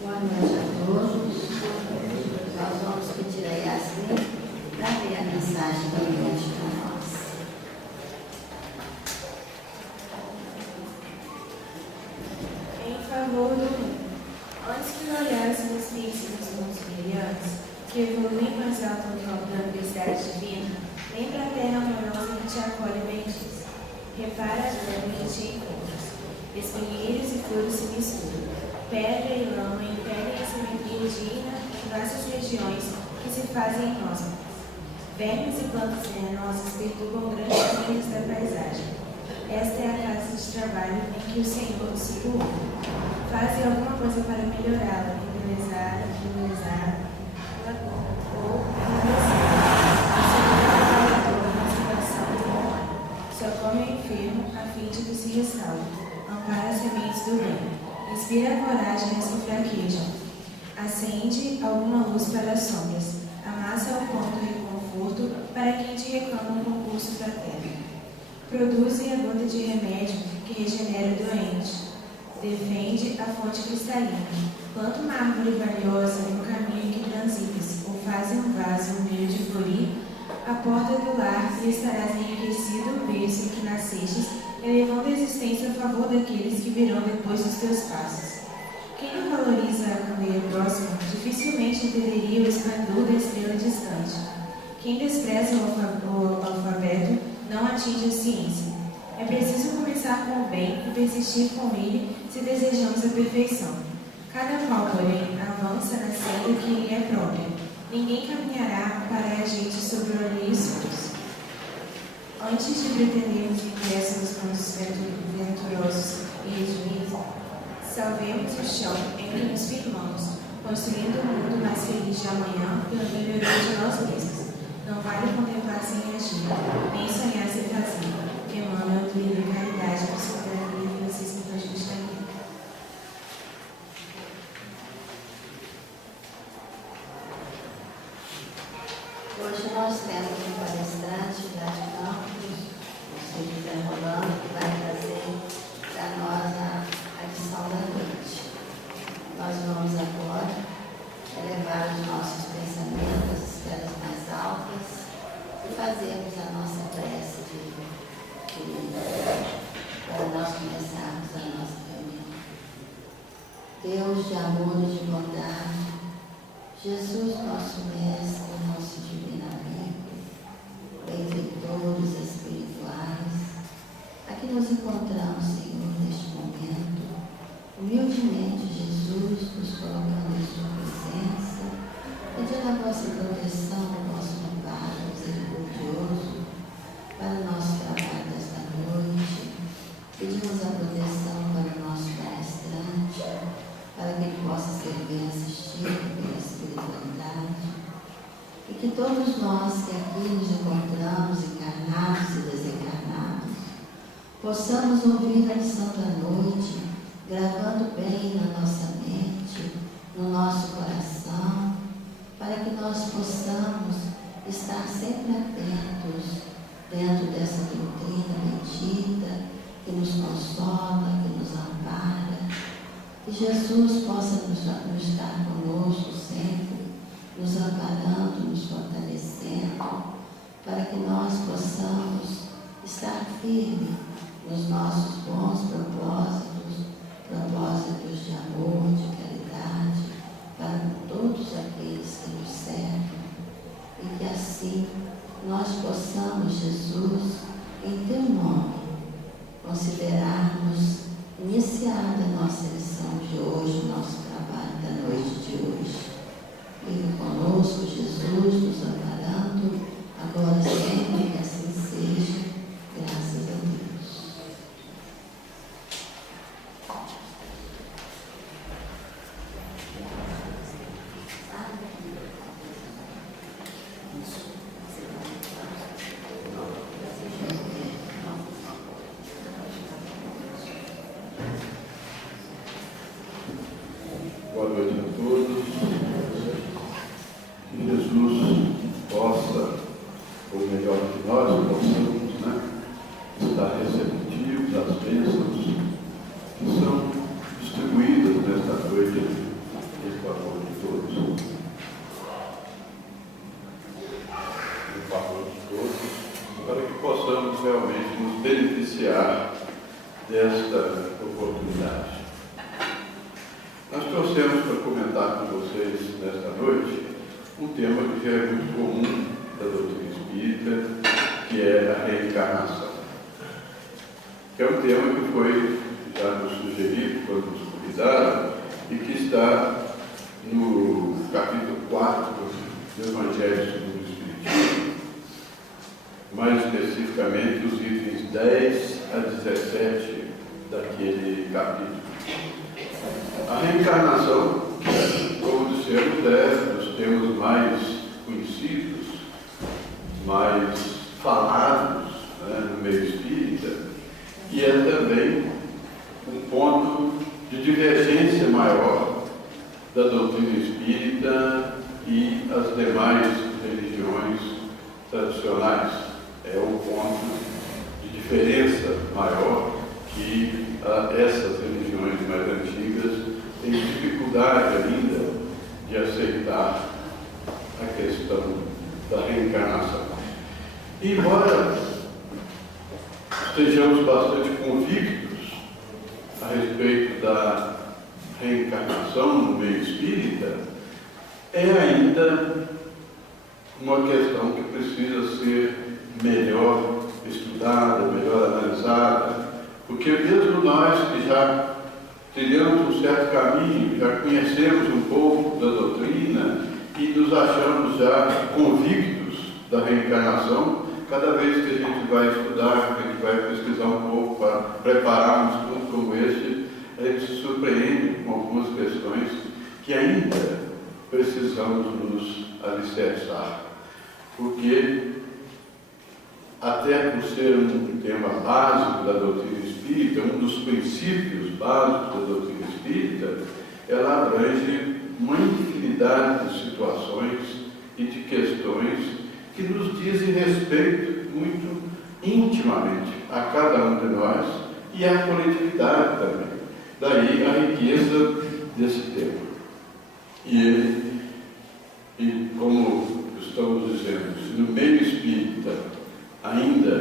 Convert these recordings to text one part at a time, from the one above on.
Boa noite a todos. Nós vamos pedir a Yasmin para ler a mensagem da noite para nós. Em favor do mundo. Antes que olhássemos fixos nos mundos brilhantes, que evoluem mais alto no campo da universidade divina, lembra a terra amorosa que te acolhe e bendiz. Repara a terra que te encontras. Espinheiros e flores se misturam. Pedra e lama impedem a simetria digna em vastas regiões que se fazem inóspitas. Vermes e plantas venenosas perturbam grandes linhas da paisagem. Esta é a casa de trabalho em que o Senhor se curva. Faze alguma coisa para melhorá-la, embelezar ou embelezar. Socorre o enfermo a fim de que se restaure. Ampara as sementes do bem. Inspira a coragem às que fraquejam. Acende alguma luz para as sombras. Amassa o pão do reconforto para quem te reclama um concurso da terra. Produze a gota de remédio que regenera o doente. Defende a fonte cristalina. Planta uma árvore valiosa no caminho que transitas, ou faz um vaso no meio de florir a porta do lar e estarás enriquecido o berço em que nascestes, elevando a existência a favor daqueles que virão depois dos teus passos. Quem não valoriza a candeia próxima, dificilmente entenderia o esplendor da estrela distante. Quem despreza o alfabeto não atinge a ciência. É preciso começar com o bem e persistir com ele se desejamos a perfeição. Cada qual, porém, avança na senda que lhe é própria. Ninguém caminhará para a gente sobre olhos. Antes de pretendermos ingresso nos pontos venturosos e redimidos, salvemos o chão em que nos firmamos, construindo um mundo mais feliz de amanhã pela melhoria de nós mesmos. Não vale contemplar sem agir, nem sonhar sem fazer. Emmanuel, do livro Caridade, Psicografia Francisco Cândido Xavier. Hoje nós temos um palestrante lá de Campos, o Sr. José Rolando, que vai trazer para nós a lição da noite. Nós vamos agora elevar os nossos pensamentos às esferas mais altas e fazermos a nossa prece para nós começarmos a nossa reunião. Deus de amor e de bondade, Jesus, nosso Mestre, nosso Divino Amigo, benfeitores espirituais, aqui nos encontramos, Senhor, neste momento, humildemente, Jesus, nos colocando em Sua presença, pedindo a vossa proteção, o vosso amparo misericordioso para o nosso trabalho desta noite. Pedimos a proteção para o nosso palestrante, para que ele possa ser bem assistido pela espiritualidade, e que todos nós que aqui nos encontramos, encarnados e desencarnados, possamos ouvir a lição da noite, gravando bem na nossa mente, no nosso coração, para que nós possamos estar sempre atentos dentro dessa doutrina bendita, que nos consola, que nos ampara. Que Jesus possa nos estar conosco sempre, nos amparando, nos fortalecendo, para que nós possamos estar firmes nos nossos bons propósitos, propósitos de amor, de caridade, para todos aqueles que nos servem, e que assim nós possamos, Jesus, em Teu nome, considerarmos iniciada a nossa lição de hoje, o nosso trabalho da noite de hoje. Fique conosco, Jesus, nos amparando, agora sempre, que assim seja, graças a Deus. Boa noite a todos. Que Jesus possa, ou melhor que nós possamos, estar receptivos às bênçãos que são distribuídas nesta noite beneficiar desta oportunidade. Nós trouxemos para comentar com vocês nesta noite um tema que já é muito comum da doutrina espírita, que é a reencarnação. Que é um tema que foi já nos sugerido quando nos convidaram e que está no capítulo 4 do Evangelho segundo o Espiritismo, mais especificamente os itens 10 a 17 daquele capítulo. A reencarnação, como dissemos, é dos temas mais conhecidos, mais falados, no meio espírita, e é também um ponto de divergência maior da doutrina espírita e as demais religiões tradicionais. É um ponto de diferença maior que essas religiões mais antigas têm dificuldade ainda de aceitar a questão da reencarnação. Embora estejamos bastante convictos a respeito da reencarnação no meio espírita, é ainda uma questão que precisa ser melhor estudada, melhor analisada, porque mesmo nós que já trilhamos um certo caminho, já conhecemos um pouco da doutrina e nos achamos já convictos da reencarnação, cada vez que a gente vai estudar, que a gente vai pesquisar um pouco para preparar um estudo como este, a gente se surpreende com algumas questões que ainda precisamos nos alicerçar. Porque, até por ser um tema básico da doutrina espírita, um dos princípios básicos da doutrina espírita, ela abrange uma infinidade de situações e de questões que nos dizem respeito muito intimamente a cada um de nós e à coletividade também. Daí a riqueza desse tema. E como estamos dizendo, se no meio espírita ainda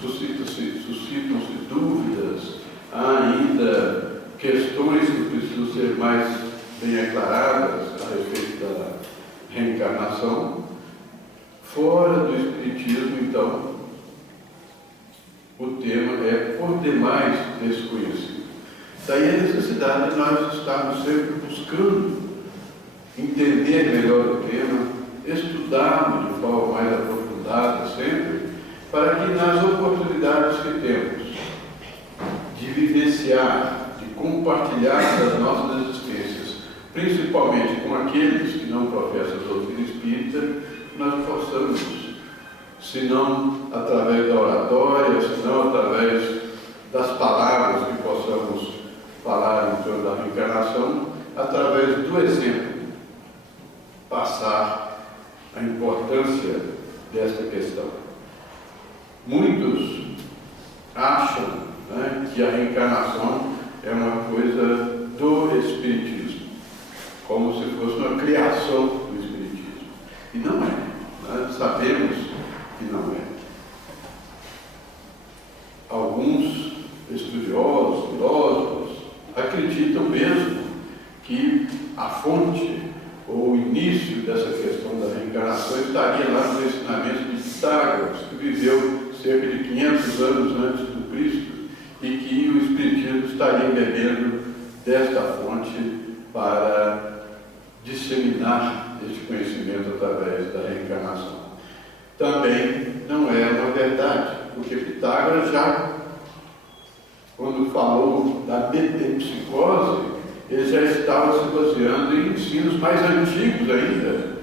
suscitam-se dúvidas, há ainda questões que precisam ser mais bem aclaradas a respeito da reencarnação, fora do Espiritismo, então, o tema é por demais desconhecido. Daí a necessidade de nós estarmos sempre buscando entender melhor o tema, estudarmos de forma mais aprofundada sempre, para que nas oportunidades que temos de vivenciar, de compartilhar das nossas existências, principalmente com aqueles que não professam a doutrina espírita, nós possamos, se não através da oratória, se não através das palavras que possamos falar em torno da reencarnação, através do exemplo, passar a importância desta questão. Muitos acham, que a reencarnação é uma coisa do Espiritismo, como se fosse uma criação do Espiritismo. E não é. Nós sabemos que não é. Alguns estudiosos, filósofos, acreditam mesmo que a fonte ou o início dessa questão da reencarnação estaria lá nos ensinamentos de Pitágoras, que viveu cerca de 500 anos antes do Cristo, e que o Espiritismo estaria bebendo desta fonte para disseminar este conhecimento através da reencarnação. Também não é uma verdade, porque Pitágoras já, quando falou da metempsicose, ele já estava se baseando em ensinos mais antigos ainda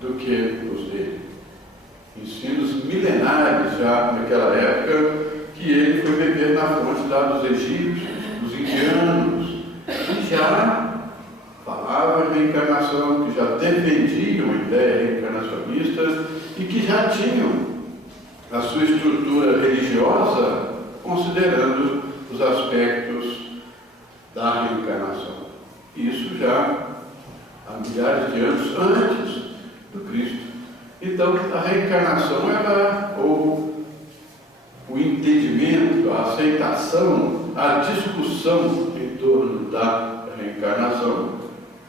do que os dele. Ensinos milenares já naquela época, que ele foi beber na fonte lá dos egípcios, dos indianos, que já falavam em reencarnação, que já defendiam a ideia reencarnacionista e que já tinham a sua estrutura religiosa considerando os aspectos da reencarnação. Isso já há milhares de anos antes do Cristo. Então, a reencarnação, ou o entendimento, a aceitação, a discussão em torno da reencarnação,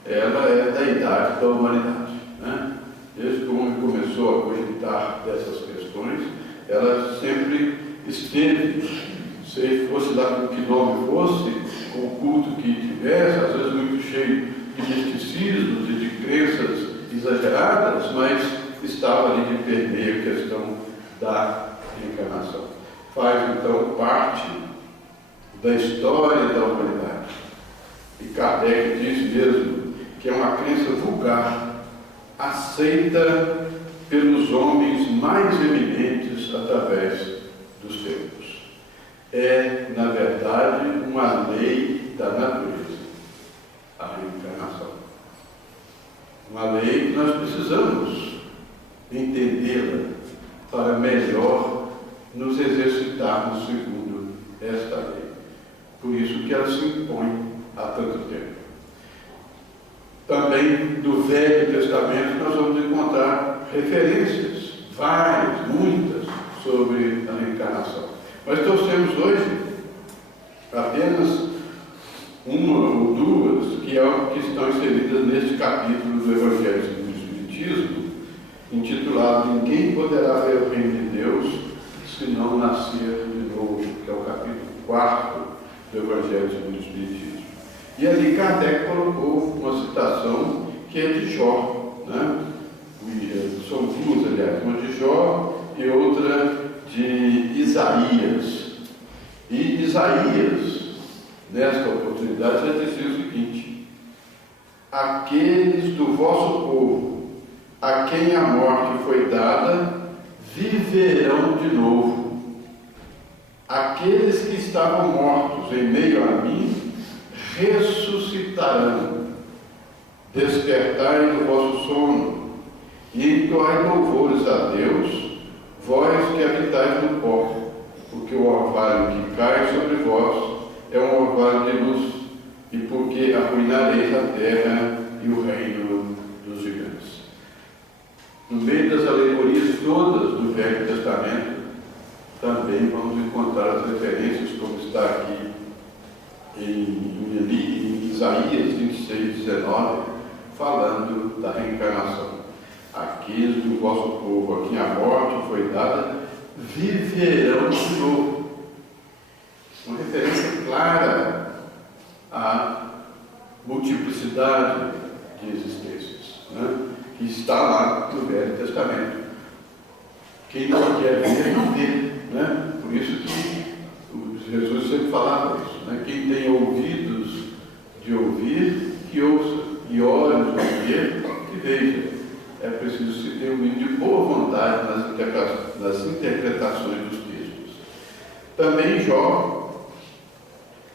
ela é da idade da humanidade, né? Desde que o homem começou a cogitar dessas questões, ela sempre esteve, se fosse lá com que nome fosse, com o culto que tivesse, às vezes muito cheio de misticismos e de crenças exageradas, mas estava ali que permeia a questão da reencarnação. Faz então parte da história da humanidade. E Kardec diz mesmo que é uma crença vulgar, aceita pelos homens mais eminentes através dos tempos. É, na verdade, uma lei da natureza, a reencarnação. Uma lei que nós precisamos entendê-la para melhor nos exercitarmos segundo esta lei. Por isso que ela se impõe há tanto tempo. Também do Velho Testamento nós vamos encontrar referências, várias, muitas, sobre a reencarnação. Nós trouxemos hoje apenas uma ou duas que estão inseridas neste capítulo do Evangelho segundo o Espiritismo, intitulado Ninguém poderá ver o reino de Deus se não nascer de novo, que é o capítulo 4 do Evangelho segundo o Espiritismo. E ali Kardec colocou uma citação que é de Jó, né? São duas, aliás, uma de Jó e outra de Isaías. E Isaías, nesta oportunidade, já dizia o seguinte: aqueles do vosso povo, a quem a morte foi dada, viverão de novo. Aqueles que estavam mortos em meio a mim, ressuscitarão. Despertai do vosso sono e entoai louvores a Deus, vós que habitais no pó, porque o orvalho que cai sobre vós é um orvalho de luz, e porque arruinareis a terra e o reino dos gigantes. No meio das alegorias todas do Velho Testamento, também vamos encontrar as referências, como está aqui em Isaías 26, 19, falando da reencarnação. Aqueles do vosso povo a quem a morte foi dada, viverão de novo. Uma referência clara à multiplicidade de existências, né? Que está lá no Velho Testamento. Quem não quer ver, não vê, né? Por isso que Jesus sempre falava isso, né? Quem tem ouvidos de ouvir, que ouça, e olhos de ver, que veja. É preciso se ter um mínimo de boa vontade nas interpretações dos textos. Também Jó,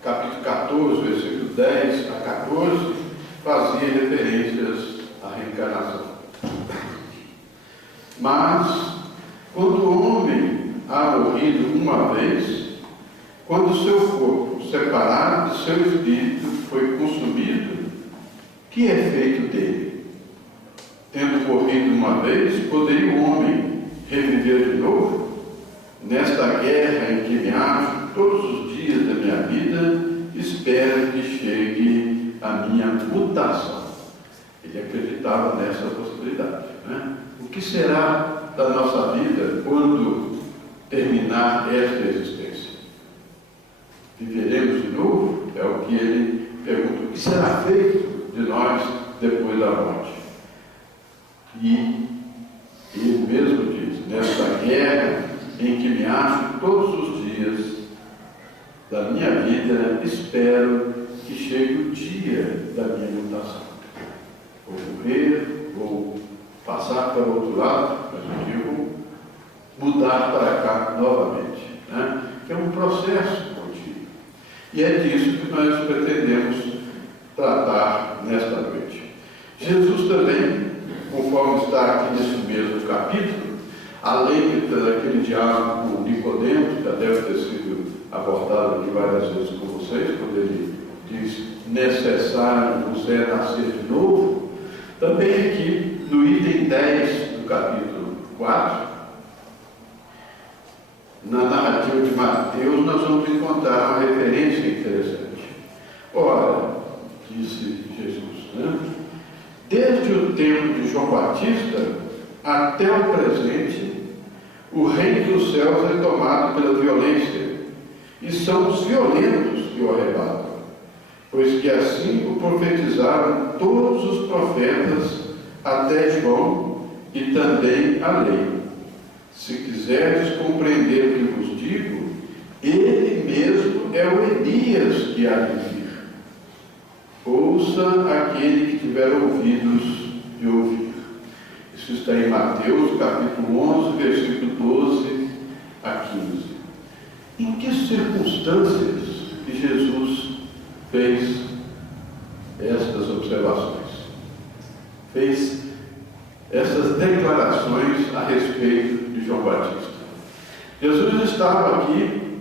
capítulo 14, versículo 10 a 14, fazia referências à reencarnação. Mas, quando o homem há morrido uma vez, quando o seu corpo, separado de seu espírito, foi consumido, que é feito dele? Tendo morrido uma vez, poderia o homem reviver de novo? Nesta guerra em que me acho todos os dias da minha vida, espero que chegue a minha mutação. Ele acreditava nessa possibilidade, né? O que será da nossa vida quando terminar esta existência? Viveremos de novo? É o que ele pergunta. O que será feito de nós depois da morte? E ele mesmo diz: nesta guerra em que me acho todos os dias da minha vida, espero que chegue o dia da minha mutação. Vou morrer, vou passar para o outro lado, mas um dia eu vou mudar para cá novamente, né? Que é um processo contínuo. E é disso que nós pretendemos tratar nesta noite. Jesus também, conforme está aqui nesse mesmo capítulo, além daquele diálogo com Nicodemos, que já deve ter sido abordado aqui várias vezes com vocês, quando ele diz: necessário vos é nascer de novo, também aqui no item 10 do capítulo 4, na narrativa de Mateus, nós vamos encontrar uma referência interessante. Ora, disse Jesus, né? Desde o tempo de João Batista até o presente, o reino dos céus é tomado pela violência, e são os violentos que o arrebatam, pois que assim o profetizaram todos os profetas até João e também a lei. Se quiserdes compreender o que vos digo, ele mesmo é o Elias que há de vir. Ouça aquele que tiver ouvidos de ouvir. Isso está em Mateus, capítulo 11, versículo 12 a 15. Em que circunstâncias que Jesus fez estas observações? Fez essas declarações a respeito de João Batista. Jesus estava aqui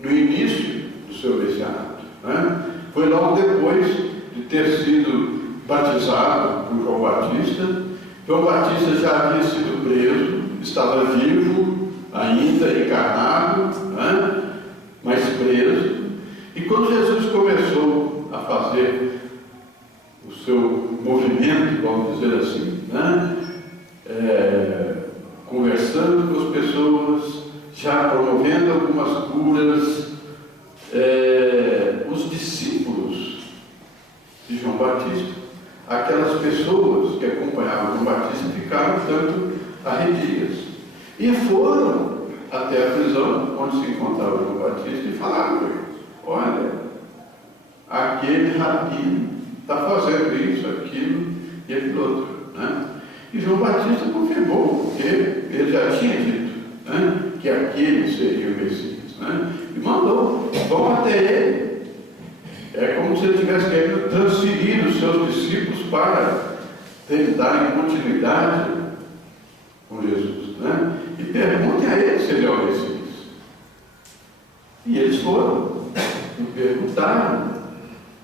no início do seu messianato, né? Foi logo depois de ter sido batizado por João Batista. João Batista já havia sido preso, estava vivo, ainda encarnado, né? Mas preso. E quando Jesus começou a fazer o seu movimento, vamos dizer assim, né? Conversando com as pessoas, já promovendo algumas curas, os discípulos de João Batista, aquelas pessoas que acompanhavam João Batista, ficaram tanto arredias e foram até a prisão onde se encontrava João Batista e falaram com eles: olha, aquele rabi está fazendo isso, aquilo e aquilo outro, né? E João Batista confirmou, porque ele já tinha dito, né, que aquele seria o Messias, né? E mandou: vão até ele. É como se ele tivesse querido transferir os seus discípulos para darem continuidade com Jesus, né? E perguntem a ele se ele é o Messias. E eles foram e perguntaram,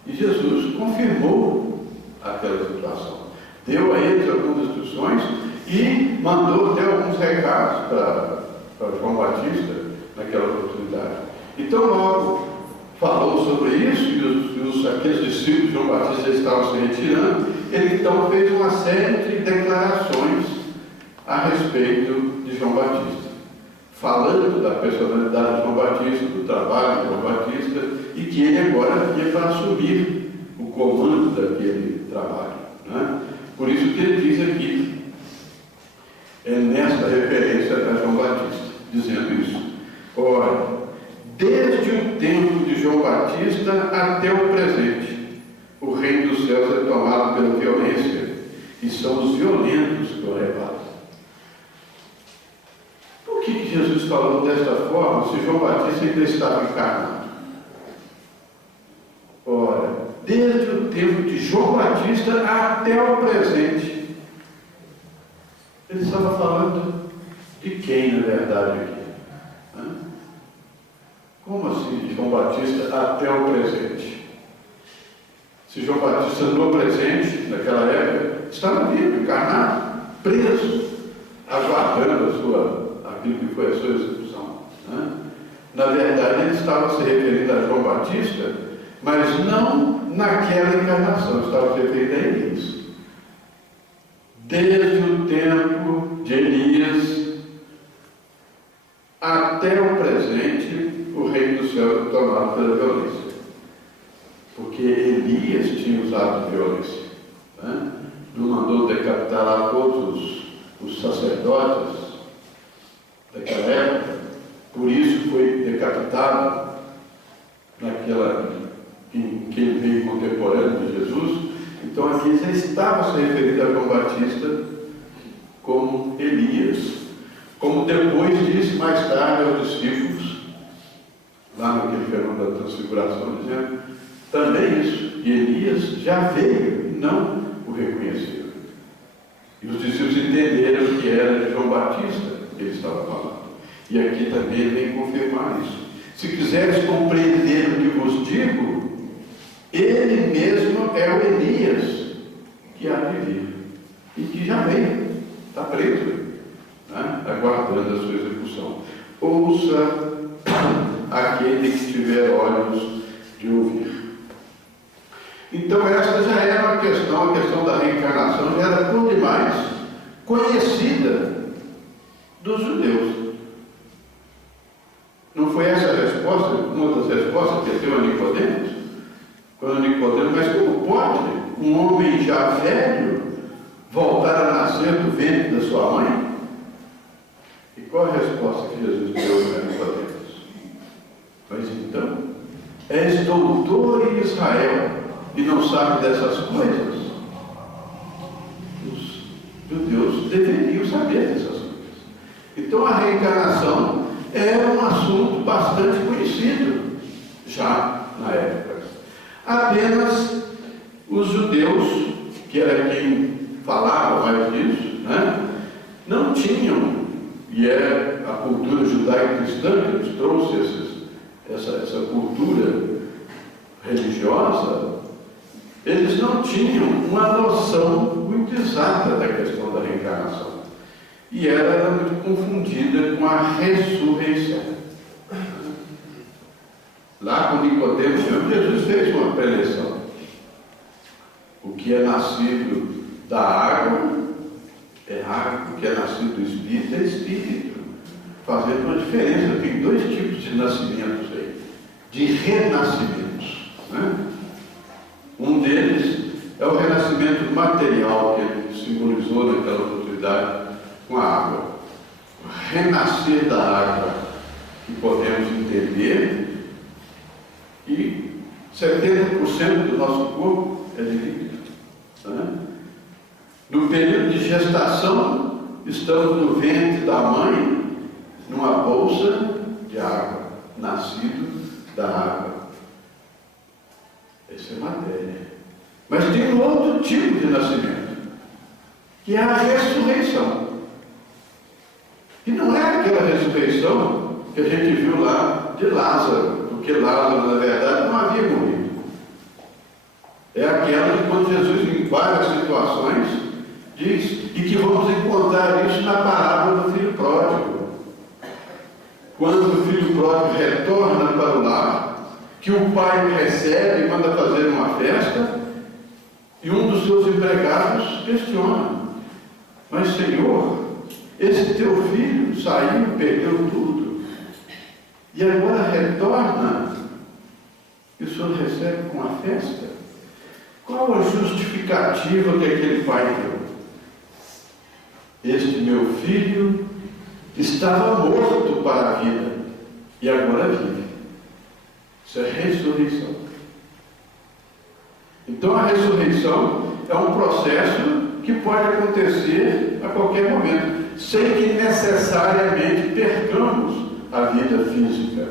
e Jesus confirmou aquela situação. Deu a eles algumas instruções e mandou até alguns recados para João Batista naquela oportunidade. Então, logo falou sobre isso, e aqueles discípulos de João Batista estavam se retirando. Ele então fez uma série de declarações a respeito de João Batista, falando da personalidade de João Batista, do trabalho de João Batista, e que ele agora vinha para assumir o comando daquele trabalho, né? Por isso que ele diz aqui, nesta referência a João Batista, dizendo isso: ora, desde o tempo de João Batista até o presente, o reino dos céus é tomado pela violência, e são os violentos que o arrebatam. Por que Jesus falou desta forma, se João Batista ainda estava encarnado? Ora, desde o tempo de João Batista até o presente, ele estava falando de quem, na verdade, aqui? Como assim, de João Batista até o presente? Se João Batista no presente, naquela época, estava vivo, encarnado, preso, aguardando aquilo que foi a sua execução, né? Na verdade, ele estava se referindo a João Batista, mas não naquela encarnação, estava se referindo a Elias. Desde o tempo de Elias até o presente, o reino do céu é tomado pela violência. Porque Elias tinha usado violência, né? Não mandou decapitar lá todos os sacerdotes daquela época, por isso foi decapitado em que ele veio contemporâneo de Jesus. Então aqui já estava se referindo a João Batista como Elias, como depois disse mais tarde aos discípulos, lá naquele fenômeno da transfiguração, dizendo também isso, que Elias já veio e não o reconheceram. E os discípulos entenderam que era de João Batista que ele estava falando. E aqui também ele vem confirmar isso. Se quiseres compreender o que vos digo, ele mesmo é o Elias que há de vir e que já veio, está preso, né? Aguardando a sua execução. ouça aquele que tiver olhos de ouvir. Então esta já era uma questão, a questão da reencarnação já era por demais conhecida dos judeus. Não foi essa a resposta, uma das respostas que deu a Nicodemos? Quando Nicodemos, mas como pode um homem já velho voltar a nascer do ventre da sua mãe? E qual a resposta que Jesus deu a Nicodemos? Mas então, és doutor em Israel e não sabe dessas coisas? Os judeus deveriam saber dessas coisas. Então a reencarnação era um assunto bastante conhecido já na época. Apenas os judeus, que era quem falava mais disso, né, não tinham, e é a cultura judaico-cristã que nos trouxe essa cultura religiosa, eles não tinham uma noção muito exata da questão da reencarnação. E ela era muito confundida com a ressurreição. Lá com Nicodemos, Jesus fez uma preleção. O que é nascido da água é água, o que é nascido do Espírito é Espírito. Fazendo uma diferença, tem dois tipos de nascimentos aí, de renascimentos, né? Um deles é o renascimento material que ele simbolizou naquela oportunidade com a água. O renascer da água que podemos entender, e 70% do nosso corpo é de líquido. Né? No período de gestação, estamos no ventre da mãe, numa bolsa de água, nascido da água. Essa é matéria. Mas tem um outro tipo de nascimento, que é a ressurreição. E não é aquela ressurreição que a gente viu lá de Lázaro, porque Lázaro, na verdade, não havia morrido. É aquela que, quando Jesus, em várias situações, diz, e que vamos encontrar isso na parábola do filho pródigo. Quando o filho pródigo retorna para o lar, que o pai o recebe e manda fazer uma festa, e um dos seus empregados questiona: mas Senhor, esse teu filho saiu, perdeu tudo, e agora retorna, e o Senhor recebe com a festa? Qual a justificativa que aquele pai deu? Este meu filho estava morto para a vida, e agora vive. Isso é ressurreição. Então a ressurreição é um processo que pode acontecer a qualquer momento, sem que necessariamente percamos a vida física.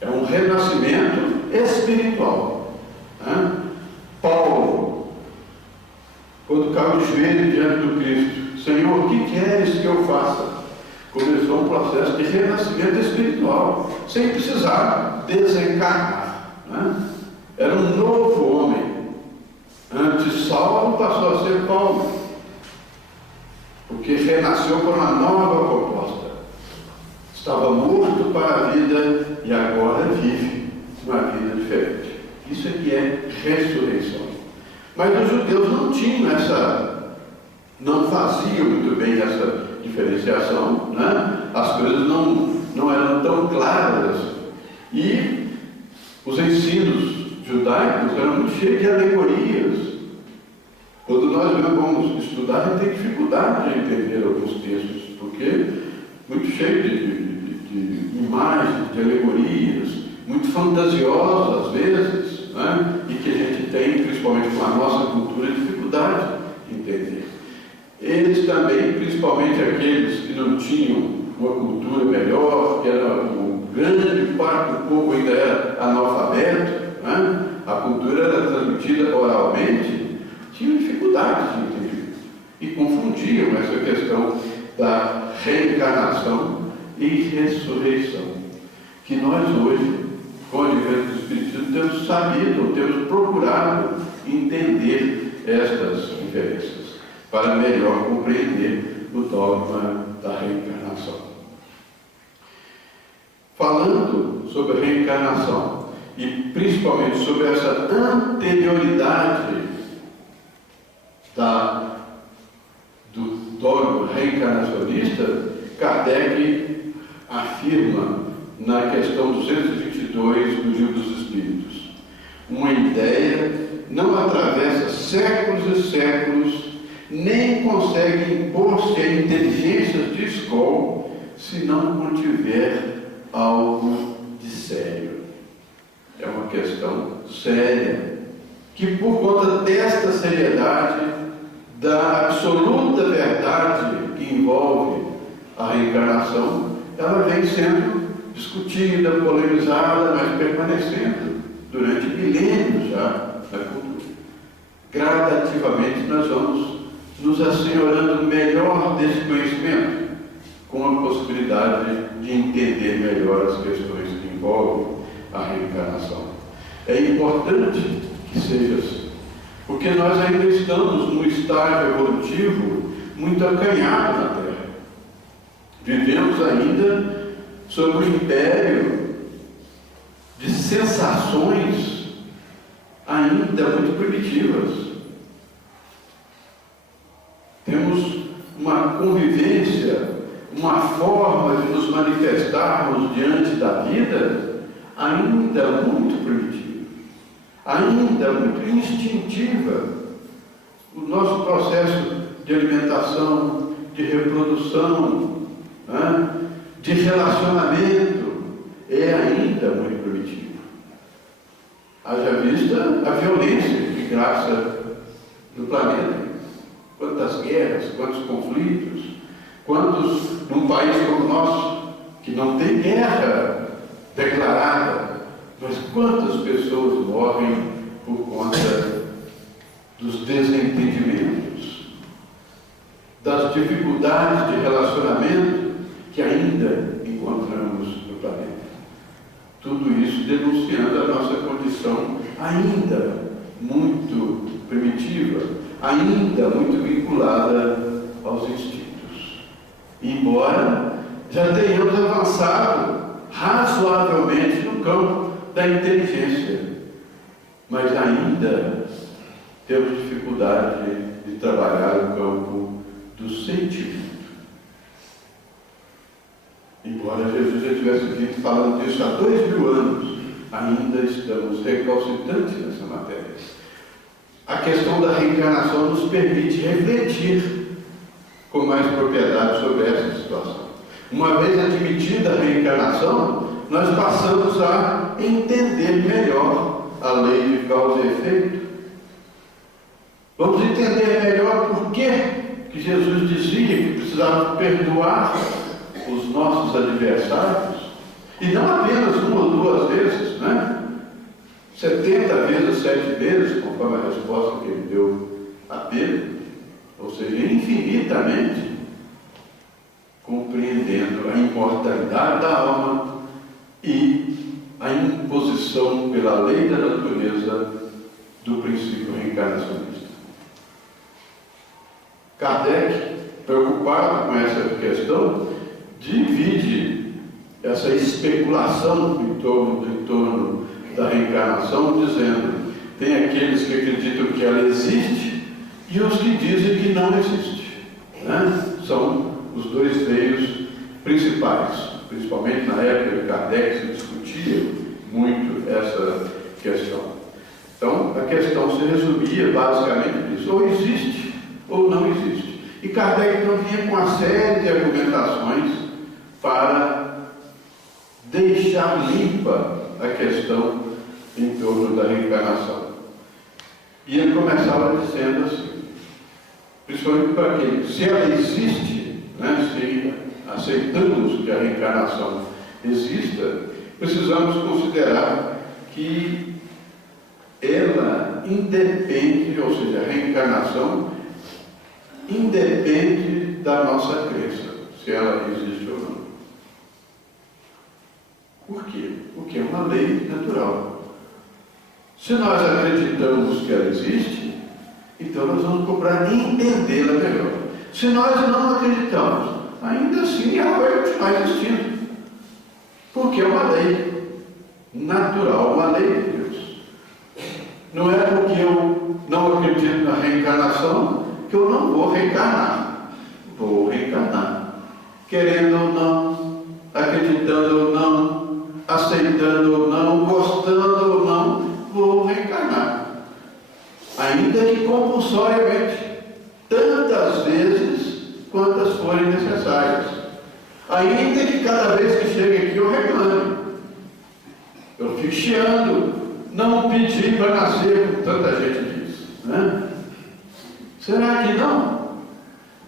É um renascimento espiritual. Né? Paulo, quando caiu de joelho diante do Cristo: Senhor, o que queres que eu faça? Começou um processo de renascimento espiritual, sem precisar desencarnar. Né? Era um novo homem. Antes Saulo passou a ser Paulo, porque renasceu com uma nova proposta. Estava morto para a vida e agora vive uma vida diferente. Isso é que é ressurreição. Mas os judeus não tinham não faziam muito bem essa diferenciação, né? As coisas não eram tão claras, e os ensinos judaicos eram muito cheios de alegorias. Quando nós vamos estudar, a gente tem dificuldade de entender alguns textos, porque muito cheio de imagens, de alegorias, muito fantasiosos às vezes, né? E que a gente tem, principalmente com a nossa cultura, dificuldade de entender. Eles também, principalmente aqueles que não tinham uma cultura melhor, que era grande parte do povo ainda era analfabeto, né? A cultura era transmitida oralmente, tinham dificuldade de entender e confundiam essa questão da reencarnação e ressurreição, que nós hoje, com o advento do Espírito Santo, temos sabido, temos procurado entender estas diferenças, para melhor compreender o dogma da reencarnação. sobre a reencarnação e principalmente sobre essa anterioridade do dogma reencarnacionista, Kardec afirma na questão 222 do Livro dos Espíritos: uma ideia não atravessa séculos e séculos, nem consegue impor-se a inteligências de escola, se não contiver algo de sério. É uma questão séria, que por conta desta seriedade, da absoluta verdade que envolve a reencarnação, ela vem sendo discutida, polemizada, mas permanecendo durante milênios já na cultura. Gradativamente nós vamos nos assenhorando melhor desse conhecimento, com a possibilidade de entender melhor as questões que envolvem a reencarnação. É importante que seja assim, porque nós ainda estamos num estágio evolutivo muito acanhado na Terra. Vivemos ainda sob o império de sensações ainda muito primitivas. Temos uma convivência, uma forma de nos manifestarmos diante da vida ainda muito primitiva, ainda muito instintiva. O nosso processo de alimentação, de reprodução, de relacionamento é ainda muito primitivo. Haja vista a violência que graça no planeta. Quantas guerras, quantos conflitos, quantos, num país como o nosso, que não tem guerra declarada, mas quantas pessoas morrem por conta dos desentendimentos, das dificuldades de relacionamento que ainda encontramos no planeta. Tudo isso denunciando a nossa condição ainda muito primitiva, ainda muito vinculada aos instintos. Embora já tenhamos avançado razoavelmente no campo da inteligência, mas ainda temos dificuldade de trabalhar no campo do sentimento. Embora Jesus já tivesse vindo falando disso há 2000 anos, ainda estamos recalcitrantes nessa matéria. A questão da reencarnação nos permite refletir com mais propriedade sobre essa situação. Uma vez admitida a reencarnação, nós passamos a entender melhor a lei de causa e efeito. Vamos entender melhor por que Jesus dizia que precisava perdoar os nossos adversários, e não apenas uma ou duas vezes, 70 vezes, 7 vezes, conforme a resposta que ele deu a Pedro, ou seja, infinitamente, compreendendo a imortalidade da alma e a imposição pela lei da natureza do princípio reencarnacionista. Kardec, preocupado com essa questão, divide essa especulação em torno da reencarnação, dizendo: tem aqueles que acreditam que ela existe e os que dizem que não existe. São os dois veios principais. Principalmente na época de Kardec se discutia muito essa questão. Então, a questão se resumia basicamente nisso: ou existe ou não existe. E Kardec não vinha com uma série de argumentações para deixar limpa a questão em torno da reencarnação. E ele começava dizendo assim, principalmente para quem, se ela existe, se aceitamos que a reencarnação exista, precisamos considerar que ela independe, ou seja, a reencarnação independe da nossa crença, se ela existe ou não. Por quê? Porque é uma lei natural. Se nós acreditamos que ela existe, então nós vamos procurar entendê-la melhor. Se nós não acreditamos, ainda assim ela vai continuar existindo. Porque é uma lei. natural, uma lei de Deus. Não é porque eu não acredito na reencarnação que eu não vou reencarnar. Vou reencarnar. Querendo ou não, acreditando ou não, aceitando ou não, gostando ou não, vou reencarnar. Ainda que compulsoriamente, tantas vezes quantas forem necessárias. Ainda que cada vez que chega aqui eu reclame. Eu fico chiando, não pedi para nascer, como tanta gente diz. Né? Será que não?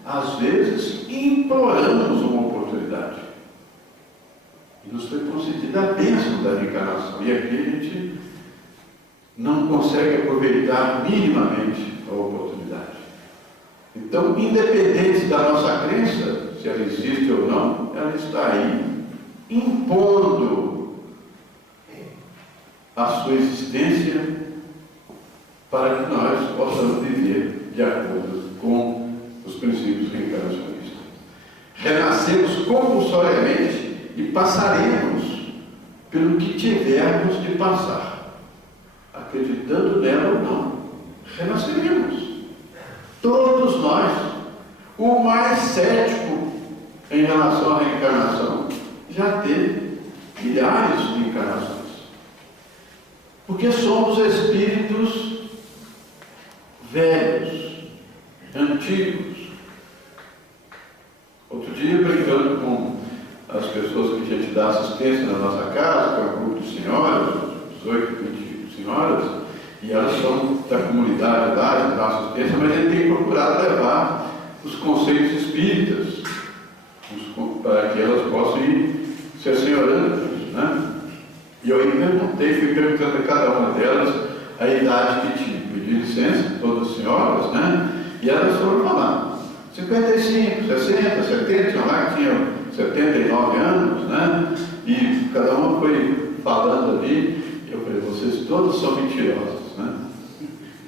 Às vezes imploramos uma oportunidade. E nos foi concedida a bênção da reencarnação. E aqui a gente não consegue aproveitar minimamente a oportunidade. Então, independente da nossa crença, se ela existe ou não, ela está aí impondo a sua existência para que nós possamos viver de acordo com os princípios reencarnacionistas. Renascemos compulsoriamente e passaremos pelo que tivermos de passar, acreditando nela ou não. Renasceremos. Todos nós. O mais cético em relação à reencarnação já teve milhares de encarnações. Porque somos espíritos velhos, antigos. Outro dia, brincando com as pessoas que a gente dá assistência na nossa casa, que é um grupo de senhoras, 18, 20 senhoras, e elas são da comunidade lá, de dar assistência, mas a gente tem procurado levar os conceitos espíritas, para que elas possam ir se assenhorando com isso, né? E eu aí fui perguntando a cada uma delas a idade que tinha. Pedi licença, todas as senhoras, né? E elas foram falar. 55, 60, 70, tinha lá que tinha 79 anos, né? E cada uma foi falando ali. Eu falei, vocês todos são mentirosos, né?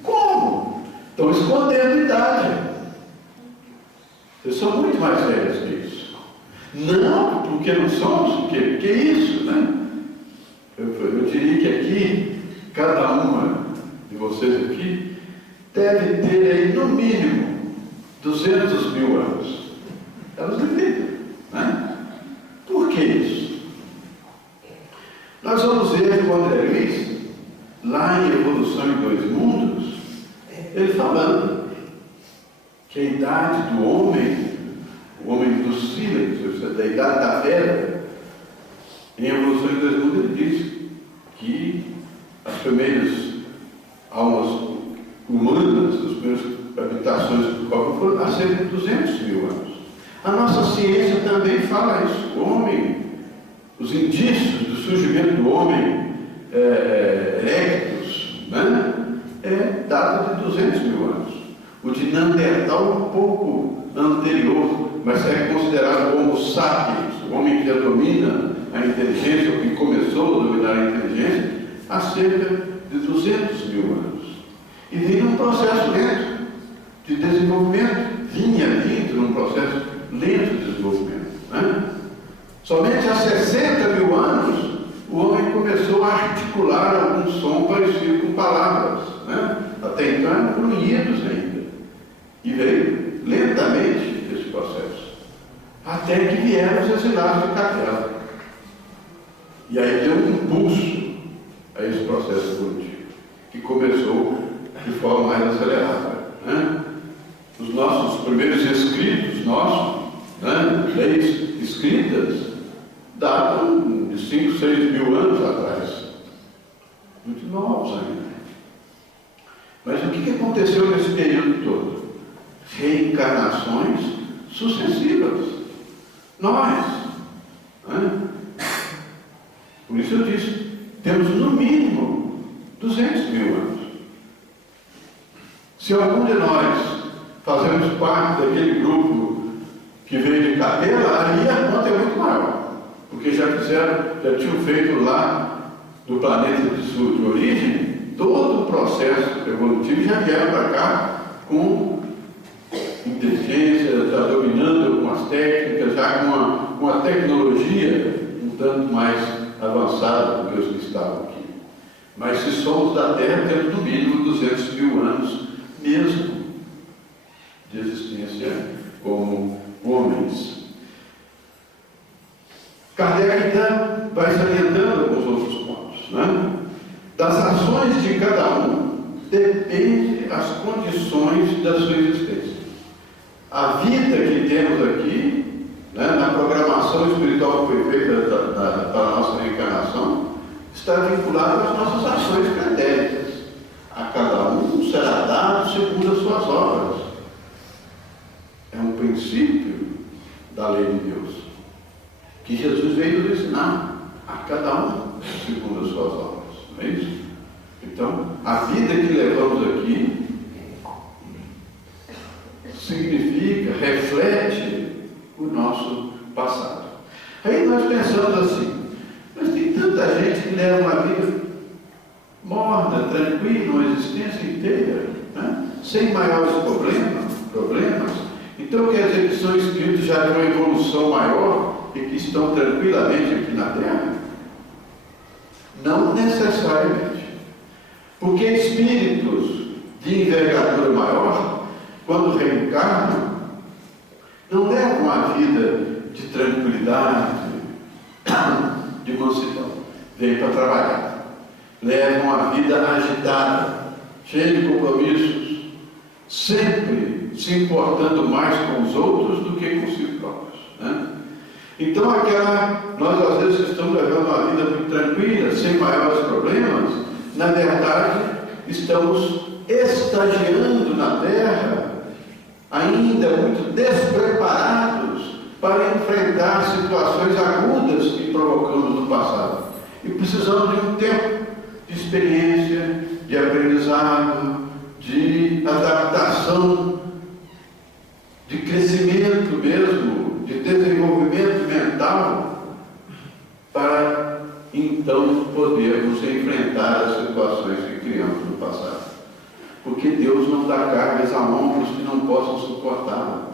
Como? Estão escondendo a idade. Vocês são muito mais velhos que isso. Não, porque não somos, que isso, né? Eu diria que aqui, cada uma de vocês aqui, deve ter aí, no mínimo, 200 mil anos. Elas viveram, né? Por que isso? Nós vamos ver com André Luiz, lá em Evolução em Dois Mundos, ele falando que a idade do homem, o homem dos sílex, da idade da pedra, em Evolução em Dois Mundos, ele diz que as primeiras almas humanas, as primeiras habitações do corpo foram há cerca de 200 mil anos. A nossa ciência também fala isso. O homem, os indícios do surgimento do homem erectus, né, data de 200 mil anos. O de Neandertal um pouco anterior, mas é considerado Homo sapiens, o homem que domina a inteligência, ou que começou a dominar a inteligência, há cerca de 200 mil anos. E vinha num processo lento de desenvolvimento, vinha vindo num processo lento de desenvolvimento. Né? Somente há 60 mil anos, o homem começou a articular algum som parecido com palavras. Né? Até então eram grunhidos ainda. E veio lentamente esse processo. Até que vieram os exilados de Capela. E aí deu um impulso a esse processo evolutivo, que começou de forma mais acelerada. Né? Os nossos primeiros escritos, né, leis escritas, datam de 5, 6 mil anos atrás. Muito novos ainda. Mas o que aconteceu nesse período todo? Reencarnações sucessivas. Nós. Né? Por isso eu disse, temos no mínimo 200 mil anos. Se algum de nós fazemos parte daquele grupo que veio de Capela, aí a conta é muito maior. Porque já tinham feito lá do planeta de origem todo o processo evolutivo e já vieram para cá com inteligência, dominando algumas técnicas, já com uma tecnologia um tanto mais avançada do que os que estavam aqui. Mas se somos da Terra, temos no mínimo 200.000 anos mesmo de existência como homens. Kardec então vai salientando alguns outros pontos, né? Das ações de cada um depende as condições da sua existência. A vida que temos aqui, né, na programação espiritual que foi feita para a nossa reencarnação, está vinculada às nossas ações pretéritas. A cada um será dado segundo as suas obras. É um princípio da lei de Deus, que Jesus veio nos ensinar, a cada um segundo as suas obras. Não é isso? Então, a vida que levamos aqui significa, reflete o nosso passado. Aí nós pensamos assim, mas tem tanta gente que leva uma vida morna, tranquila, uma existência inteira, né? Sem maiores problemas. Então quer dizer que são espíritos já de uma evolução maior e que estão tranquilamente aqui na Terra? Não necessariamente. Porque espíritos de envergadura maior, quando reencarnam, não levam uma vida de tranquilidade, de mansidão. Vêm para trabalhar. Levam uma vida agitada, cheia de compromissos, sempre se importando mais com os outros do que consigo próprios, né? Então, nós às vezes estamos levando uma vida muito tranquila, sem maiores problemas, na verdade, estamos estagiando na Terra, ainda muito despreparados para enfrentar situações agudas que provocamos no passado. E precisamos de um tempo de experiência, de aprendizado, de adaptação, de crescimento mesmo, de desenvolvimento mental, para então podermos enfrentar as situações que criamos no passado. Porque Deus não dá cargas a ombros que não possam suportar.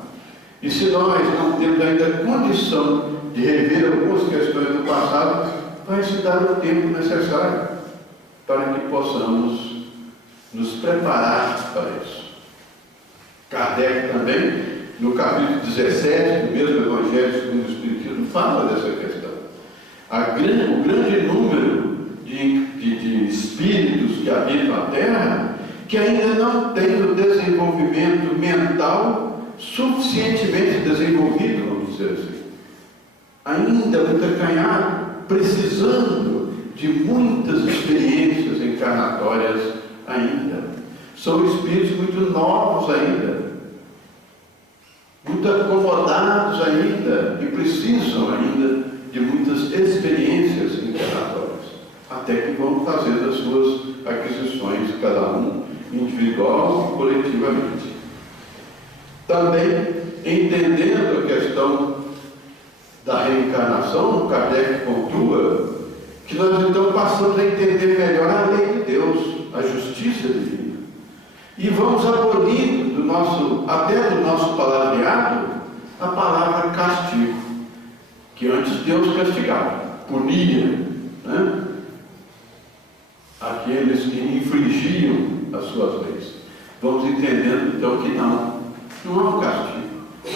E se nós não temos ainda condição de rever algumas questões do passado, vai se dar o tempo necessário para que possamos nos preparar para isso. Kardec também, no capítulo 17 do mesmo Evangelho segundo o Espiritismo, fala dessa questão. O grande número de espíritos que habitam a Terra, que ainda não têm o desenvolvimento mental suficientemente desenvolvido, vamos dizer assim. Ainda muito acanhado, precisando de muitas experiências encarnatórias ainda. São espíritos muito novos ainda, muito acomodados ainda, e precisam ainda de muitas experiências encarnatórias, até que vão fazer as suas aquisições, cada um individual e coletivamente. Também, entendendo a questão da reencarnação, Kardec pontua que nós então passamos a entender melhor a lei de Deus, a justiça divina. E vamos abolindo até do nosso palavreado a palavra castigo, que antes Deus castigava, punia, né, aqueles que infringiam as suas leis. Vamos entendendo então que não há um castigo,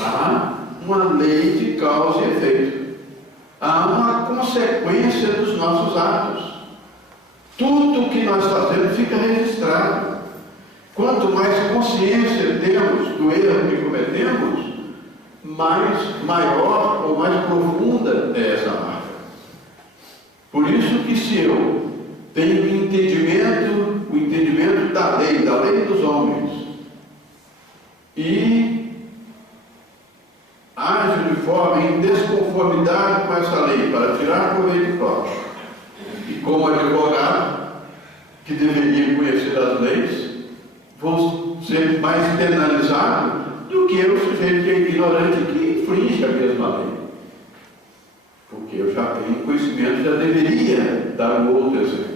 há uma lei de causa e efeito, há uma consequência dos nossos atos. Tudo o que nós fazemos fica registrado. Quanto mais consciência temos do erro que cometemos, maior ou mais profunda é essa marca. Por isso que se eu tenho o entendimento da lei dos homens, e ajo de forma em desconformidade com essa lei para tirar proveito próprio, e como advogado que deveria conhecer as leis, vou ser mais penalizado do que o sujeito que é ignorante que infringe a mesma lei. Porque eu já tenho conhecimento, já deveria dar um outro exemplo.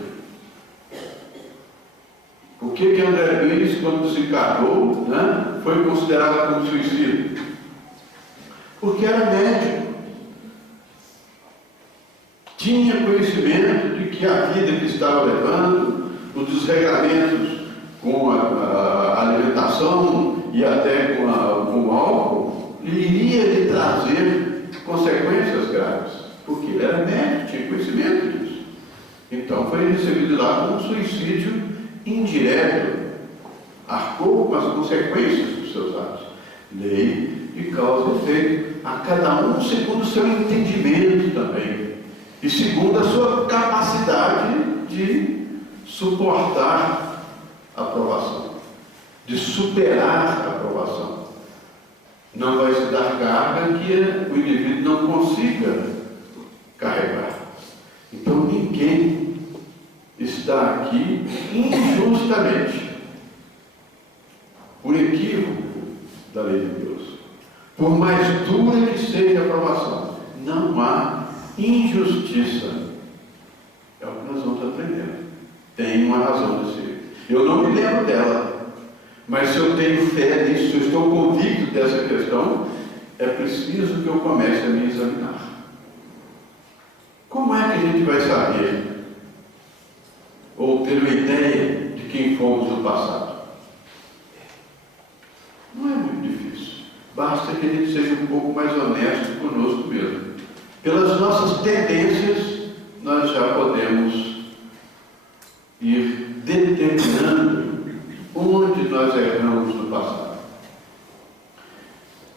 Por que André Luiz, quando se encarnou, né, foi considerado como suicídio? Porque era médico. tinha conhecimento de que a vida que estava levando, os desregramentos com a alimentação e até com o álcool, iria lhe trazer consequências graves, porque ele era médico, tinha conhecimento disso. Então foi recebido lá como um suicídio indireto, arcou com as consequências dos seus atos. Lei de causa e efeito, a cada um segundo o seu entendimento também, e segundo a sua capacidade de suportar a provação, de superar a provação. Não vai se dar carga que o indivíduo não consiga carregar. Então ninguém está aqui injustamente, por equívoco da lei de Deus. Por mais dura que seja a provação, não há injustiça. É o que nós vamos aprender. Tem uma razão de ser. Eu não me lembro dela, mas se eu tenho fé nisso, se eu estou convicto dessa questão, é preciso que eu comece a me examinar. Como é que a gente vai saber ou ter uma ideia de quem fomos no passado? Não é muito difícil. Basta que a gente seja um pouco mais honesto conosco mesmo. Pelas nossas tendências, nós já podemos ir determinando onde nós erramos no passado.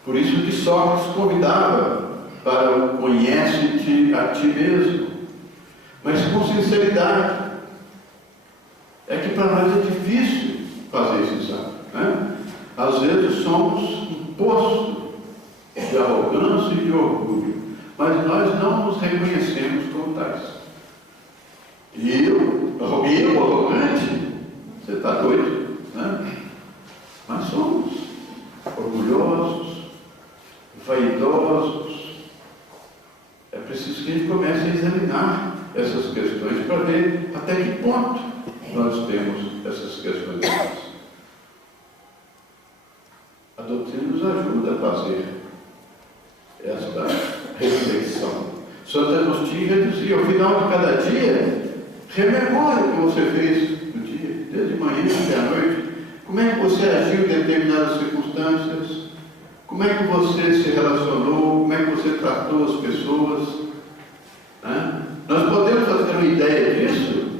Por isso que Sócrates convidava para o conhece-te a ti mesmo, mas com sinceridade. É que para nós é difícil fazer esse exame, né? Às vezes somos um poço de arrogância e de orgulho, mas nós não nos reconhecemos como tais. Eu arrogante? Você está doido, né? Mas somos orgulhosos, vaidosos. É preciso que a gente comece a examinar essas questões para ver até que ponto nós temos essas questões. A doutrina nos ajuda a fazer esta reflexão. Santo Agostinho já dizia: ao final de cada dia, rememore o que você fez no dia, desde manhã até a noite. Como é que você agiu em determinadas circunstâncias? Como é que você se relacionou? Como é que você tratou as pessoas? Né? Nós podemos fazer uma ideia disso?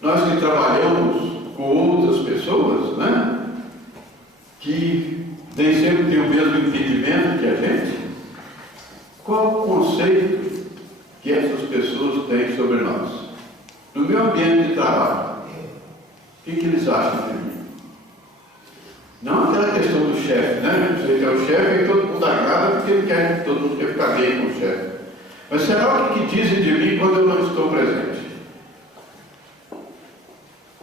Nós que trabalhamos com outras pessoas, né? Que nem sempre têm o mesmo entendimento que a gente. Qual o conceito que essas pessoas têm sobre nós? No meu ambiente de trabalho, o que eles acham de mim? Não aquela questão do chefe, né? Você que é o chefe e todo mundo agrada porque ele quer, todo mundo quer ficar bem com o chefe. Mas será o que dizem de mim quando eu não estou presente?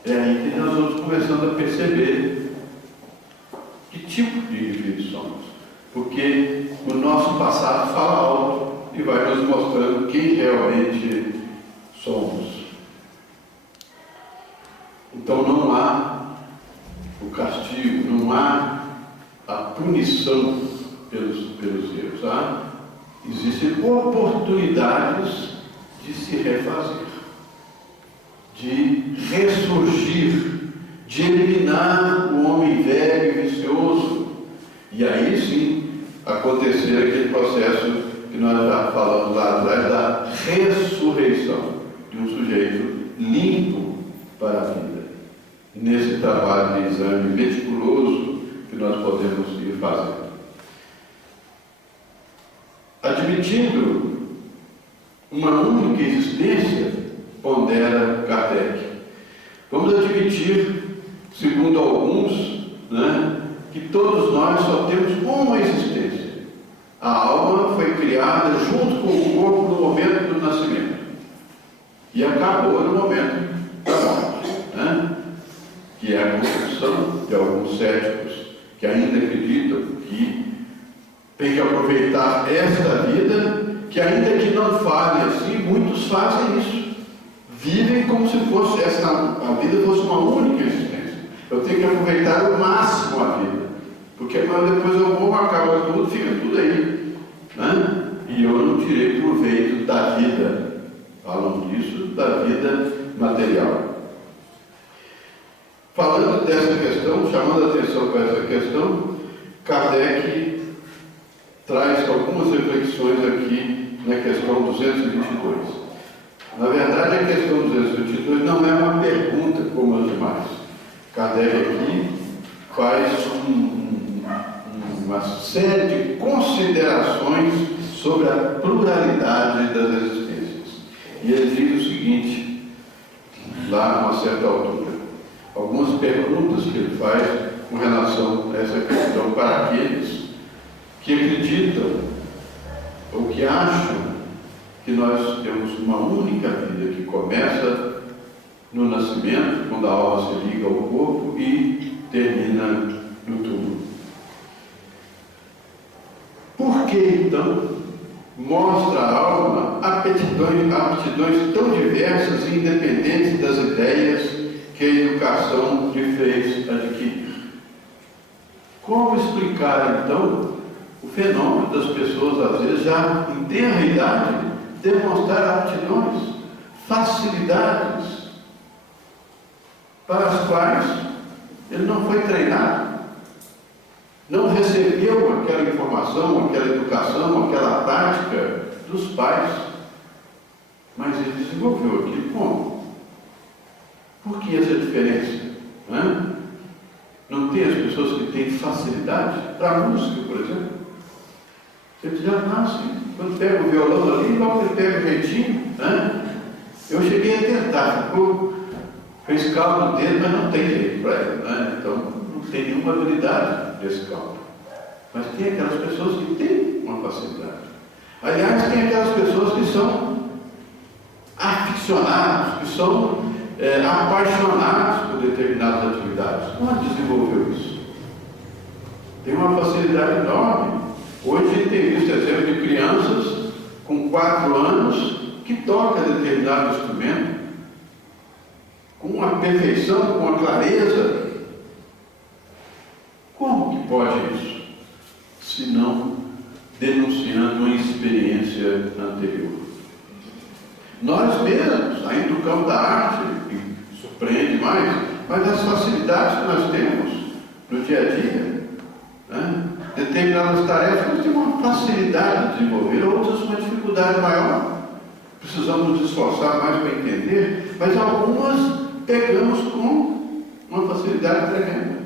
É aí que nós vamos começando a perceber que tipo de indivíduos somos. Porque o nosso passado fala alto e vai nos mostrando quem realmente somos. Então não há o castigo, não há a punição pelos erros. Existem oportunidades de se refazer, de ressurgir, de eliminar o homem velho e vicioso, e aí sim acontecer aquele processo que nós já falamos lá atrás da ressurreição de um sujeito limpo para a vida. Nesse trabalho de exame meticuloso que nós podemos ir fazendo. Admitindo uma única existência, pondera Kardec. Vamos admitir, segundo alguns, né, que todos nós só temos uma existência. A alma foi criada junto com o corpo no momento do nascimento e acabou no momento da morte, né? Que é a concepção de alguns céticos que ainda acreditam que tem que aproveitar esta vida, que ainda que não falem assim, muitos fazem isso. Vivem como se fosse a vida fosse uma única existência. Eu tenho que aproveitar o máximo a vida, porque depois eu vou, acaba tudo, fica tudo aí, né? E eu não tirei proveito da vida falam disso da vida material. Falando dessa questão, chamando a atenção para essa questão, Kardec traz algumas reflexões aqui na questão 222. Na verdade, a questão 222 não é uma pergunta como as demais. Kardec aqui faz uma série de considerações sobre a pluralidade das existências. E ele diz o seguinte, lá a uma certa altura, algumas perguntas que ele faz com relação a essa questão para aqueles que acreditam ou que acham que nós temos uma única vida que começa no nascimento, quando a alma se liga ao corpo, e termina no túmulo. Por que, então, mostra a alma aptidões tão diversas e independentes das ideias que a educação lhe fez adquirir? Como explicar, então, o fenômeno das pessoas, às vezes, já em tenra idade, demonstrar aptidões, facilidades, para as quais ele não foi treinado, não recebeu aquela informação, aquela educação, aquela prática dos pais, mas ele desenvolveu aquilo como? Por que essa diferença? Não tem as pessoas que têm facilidade para a música, por exemplo? Você já nasce, quando pega o violão ali, logo ele pega o jeitinho. Eu cheguei a tentar, fez caldo no dedo, mas não tem jeito para ele. Então, não tem nenhuma habilidade desse caldo. Mas tem aquelas pessoas que têm uma facilidade. Aliás, tem aquelas pessoas que são aficionados, que são apaixonados por determinadas atividades. Onde desenvolveu isso? Tem uma facilidade enorme. Hoje tem visto exemplo de crianças com 4 anos que tocam determinado instrumento com uma perfeição, com uma clareza. Como que pode isso? Se não denunciando uma experiência anterior. Nós mesmos, ainda no campo da arte, que surpreende mais, mas as facilidades que nós temos no dia a dia, determinadas tarefas nós temos uma facilidade de desenvolver, outras uma dificuldade maior, precisamos nos esforçar mais para entender, mas algumas pegamos com uma facilidade tremenda.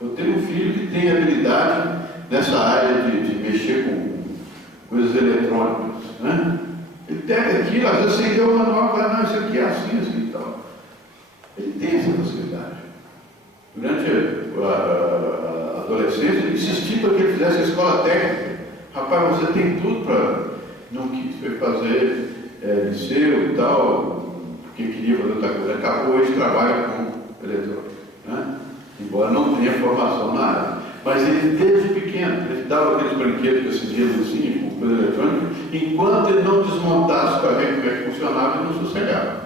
Eu tenho um filho que tem habilidade nessa área de mexer com coisas eletrônicas, Ele pega aquilo, às vezes sem ver o manual, fala, não, isso aqui é assim e tal. Ele tem essa facilidade. Durante a adolescência, ele insistiu para que ele fizesse a escola técnica. Rapaz, você tem tudo para... Não quis, foi fazer liceu e tal, porque queria fazer outra coisa. Acabou hoje trabalha com eletrônica, embora não tenha formação na área. Mas ele, desde pequeno, ele dava aqueles brinquedos que acendia luzinha, com coisa eletrônica, enquanto ele não desmontasse para ver como é que funcionava, ele não sossegava.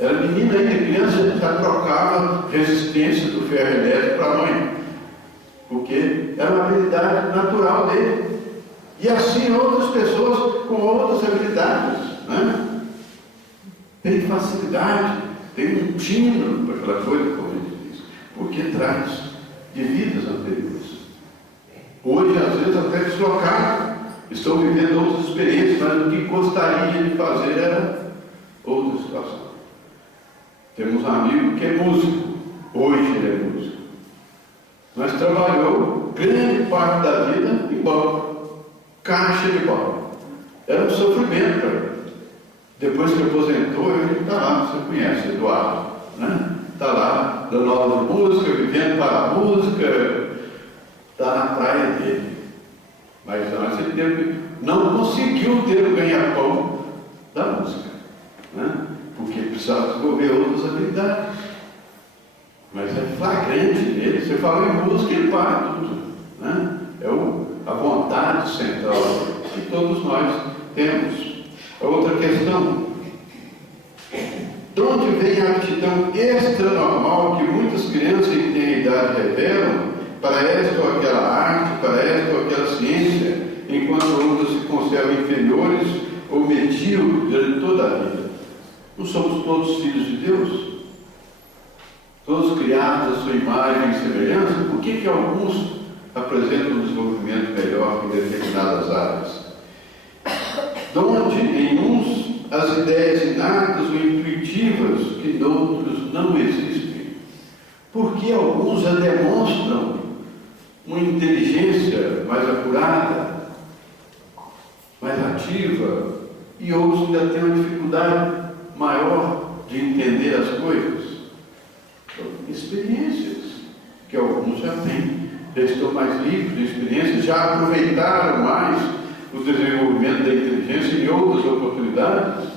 Era menina ainda, criança, já trocava resistência do ferro elétrico para a mãe, porque era uma habilidade natural dele. E assim outras pessoas com outras habilidades, Tem facilidade, tem um tino para aquela coisa, como ele diz, porque traz de vidas anteriores. Hoje, às vezes, até deslocados, estão vivendo outras experiências, mas o que gostaria de fazer era outra situação. Temos um amigo que é músico, hoje ele é músico, mas trabalhou grande parte da vida em banco, caixa de banco. Era um sofrimento para ele. Depois que aposentou, ele está lá, você conhece, Eduardo, Está lá, dando aula de música, vivendo para a música, está na praia dele. Mas ele não conseguiu ter o ganha-pão da música, porque precisava desenvolver outras habilidades. Mas é flagrante nele. Você fala em música, ele para tudo. É a vontade central que todos nós temos. A outra questão: de onde vem a aptidão extra-normal que muitas crianças em tenra idade revelam para esta ou aquela arte, para esta ou aquela ciência, enquanto outras se conservam céu inferiores ou medíocres durante toda a vida. Não somos todos filhos de Deus? Todos criados à sua imagem e semelhança? Por que alguns apresentam um desenvolvimento melhor em determinadas áreas? Donde em uns as ideias inatas ou intuitivas que noutros não existem? Porque alguns já demonstram uma inteligência mais apurada, mais ativa, e outros ainda têm uma dificuldade maior de entender as coisas? São experiências que alguns já têm, já estão mais livres de experiências, já aproveitaram mais o desenvolvimento da inteligência em outras oportunidades,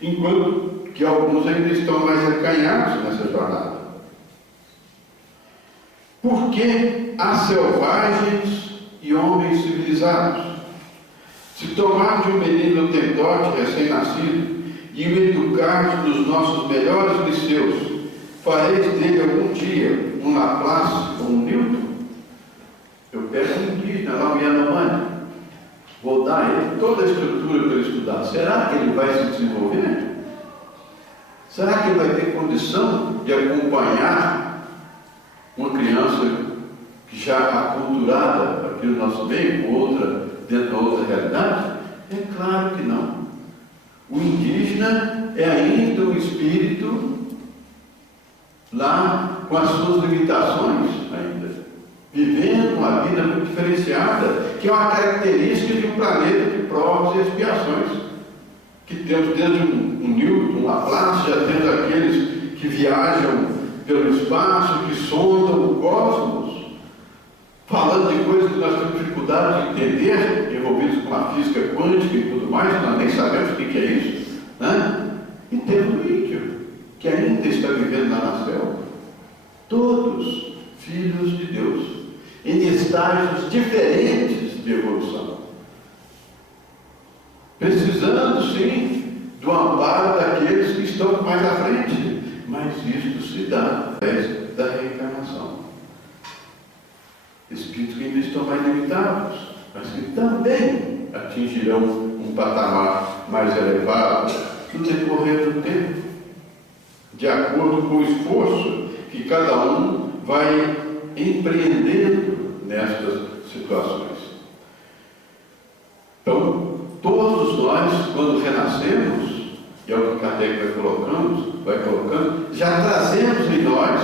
enquanto que alguns ainda estão mais acanhados nessa jornada. Porque há selvagens e homens civilizados. Se tomar de um menino tentote recém-nascido e o educar nos nossos melhores liceus, fareis dele algum dia um Laplace ou um Newton? Eu pego um indígena lá, um Yanomami, vou dar a ele toda a estrutura para ele estudar. Será que ele vai se desenvolver? Será que ele vai ter condição de acompanhar uma criança que já aculturada aqui no nosso meio, outra dentro da outra realidade? É claro que não. O indígena é ainda um espírito lá com as suas limitações ainda, vivendo uma vida muito diferenciada, que é uma característica de um planeta de provas e expiações, que temos desde um Newton, um Laplace, já temos aqueles que viajam pelo espaço, que sondam o cosmos, falando de coisas que nós temos dificuldade de entender, envolvidos com a física quântica e tudo mais, nós nem sabemos o que é isso, né? E temos o índio, que ainda está vivendo lá na selva. Todos filhos de Deus, em estágios diferentes de evolução, precisando sim do amparo daqueles que estão mais à frente, mas isto se dá através da reencarnação. Espíritos que ainda estão mais limitados, mas que também atingirão um patamar mais elevado no decorrer do tempo, de acordo com o esforço que cada um vai empreendendo nestas situações. Então, todos nós, quando renascemos, e é o que Kardec vai colocando, já trazemos em nós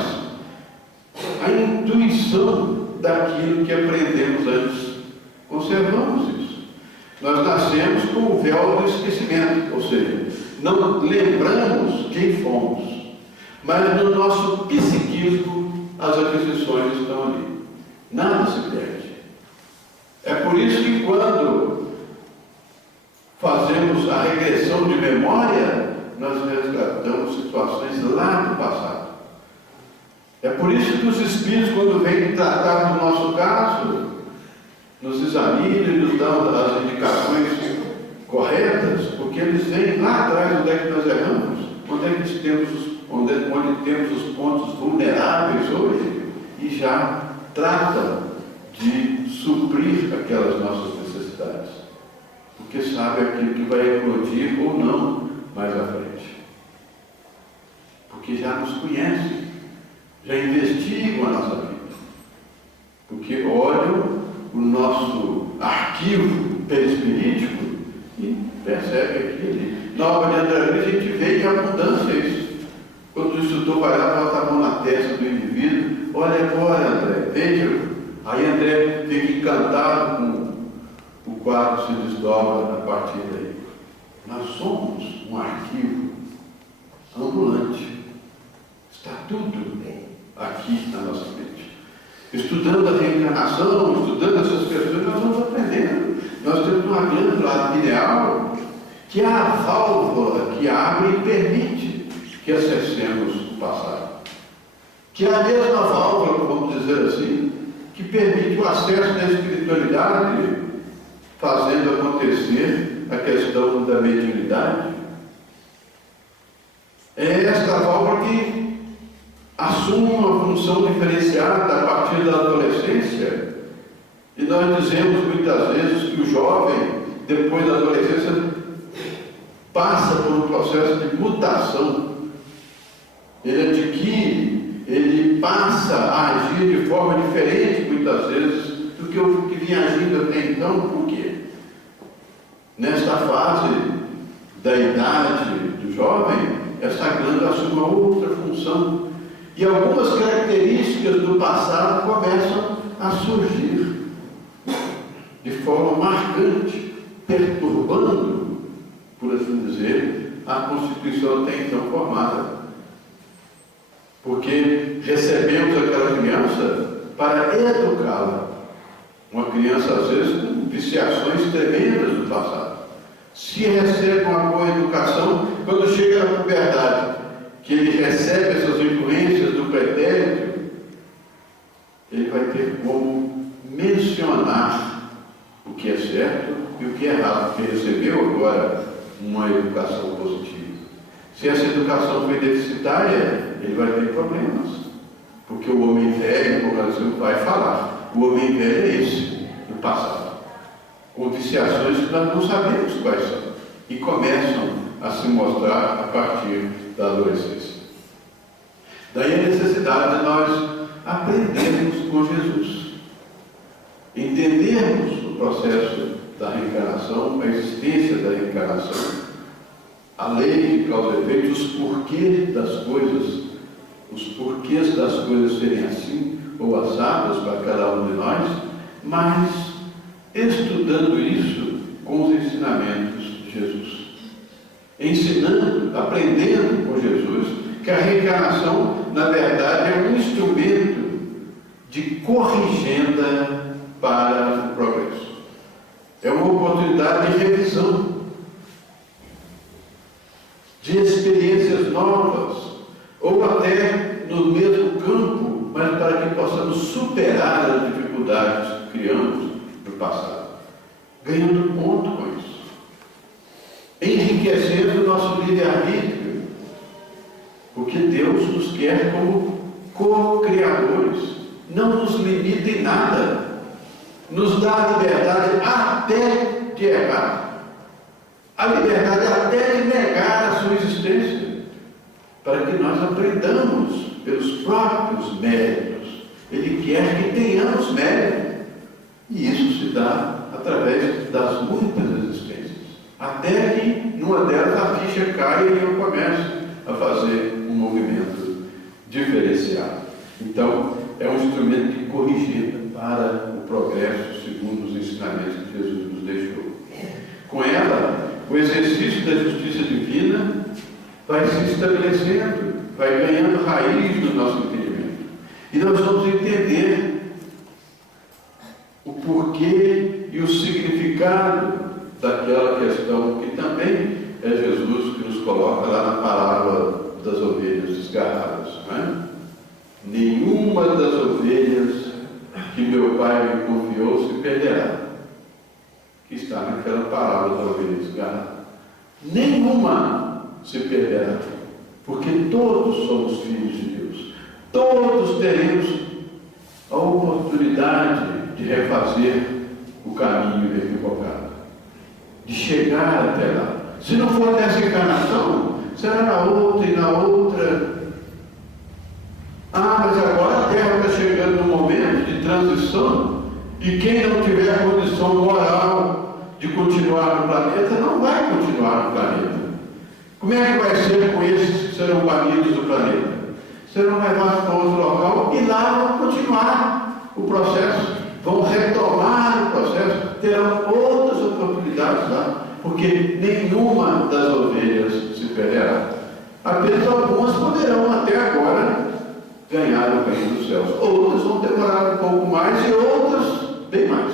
a intuição daquilo que aprendemos antes. Conservamos isso. Nós nascemos com o véu do esquecimento, ou seja, não lembramos quem fomos, mas no nosso psiquismo as aquisições estão ali. Nada se perde. É por isso que quando fazemos a regressão de memória, nós resgatamos situações lá do passado. É por isso que os espíritos, quando vêm tratar do nosso caso, nos examinam e nos dão as indicações corretas, porque eles vêm lá atrás onde é que nós erramos, onde temos os pontos vulneráveis hoje, e já tratam de suprir aquelas nossas necessidades, porque sabe aquilo que vai eclodir ou não mais à frente, porque já nos conhecem, já investigam a nossa vida, porque olham o nosso arquivo perispirítico e percebem aquilo ali. Na obra de André Luiz a gente vê que há abundância isso. Quando o instrutor vai lá, bota a mão na testa do indivíduo, olha agora, André, veja. Aí André fica encantado com o quadro se desdobra a partir daí. Nós somos um arquivo ambulante. Está tudo aqui na nossa mente. Estudando a reencarnação, estudando essas questões, nós vamos aprendendo. Nós temos uma glândula pineal que é a válvula que abre e permite que acessemos o passado. Que é a mesma válvula, vamos dizer assim, que permite o acesso da espiritualidade, fazendo acontecer a questão da mediunidade. É esta válvula que assume uma função diferenciada a partir da adolescência, e nós dizemos muitas vezes que o jovem depois da adolescência, passa por um processo de mutação. Ele adquire, ele passa a agir de forma diferente, muitas vezes, do que o que vinha agindo até então. Por quê? Nesta fase da idade do jovem, essa glândula assume uma outra função. E algumas características do passado começam a surgir de forma marcante, perturbando, por assim dizer, a constituição até então formada. Porque recebemos aquela criança para educá-la. Uma criança, às vezes, com viciações tremendas do passado. Se recebe uma boa educação, quando chega na puberdade, que ele recebe essas influências do pretérito, ele vai ter como mencionar o que é certo e o que é errado, porque recebeu agora uma educação positiva. Se essa educação foi deficitária, ele vai ter problemas, porque o homem velho, como nós vai falar, o homem velho é esse, do passado, com viciações que nós não sabemos quais são, e começam a se mostrar a partir da adolescência. Daí a necessidade de nós aprendermos com Jesus, entendermos o processo da reencarnação, a existência da reencarnação, a lei de causa e efeito, os porquês das coisas serem assim ou assadas para cada um de nós, mas estudando isso com os ensinamentos de Jesus. Ensinando, aprendendo com Jesus que a reencarnação, na verdade, é um instrumento de corrigenda para o progresso. É uma oportunidade de revisão, de experiências novas, ou até no mesmo campo, mas para que possamos superar as dificuldades que criamos no passado, ganhando ponto com isso, enriquecendo o nosso livre-arbítrio, porque Deus nos quer como co-criadores, não nos limita em nada, nos dá a liberdade até de errar, a liberdade até de negar a sua existência, para que nós aprendamos pelos próprios méritos. Ele quer que tenhamos mérito, e isso se dá através das muitas existências, até que numa delas a ficha caia e eu comece a fazer um movimento diferenciado. Então, é um instrumento de corrigida para o progresso, segundo os ensinamentos que Jesus nos deixou. Com ela, o exercício da justiça divina vai se estabelecendo, vai ganhando raiz no nosso entendimento. E nós vamos entender o porquê e o significado daquela questão que também é Jesus que nos coloca lá na parábola das ovelhas desgarradas. Não é? Nenhuma das ovelhas que meu Pai me confiou se perderá, que está naquela parábola da ovelha desgarrada. Nenhuma se perderá, porque todos somos filhos de Deus, todos teremos a oportunidade de refazer o caminho equivocado, de chegar até lá. Se não for nessa encarnação, será na outra e na outra. Mas agora a Terra está chegando num momento de transição, e quem não tiver condição moral de continuar no planeta, não vai continuar no planeta. Como é que vai ser com esses que serão banidos do planeta? Serão levados para outro local e lá vão continuar o processo, vão retomar o processo, terão outras oportunidades lá, porque nenhuma das ovelhas se perderá. Apenas algumas poderão até agora ganhar o reino dos céus. Outras vão demorar um pouco mais e outras bem mais.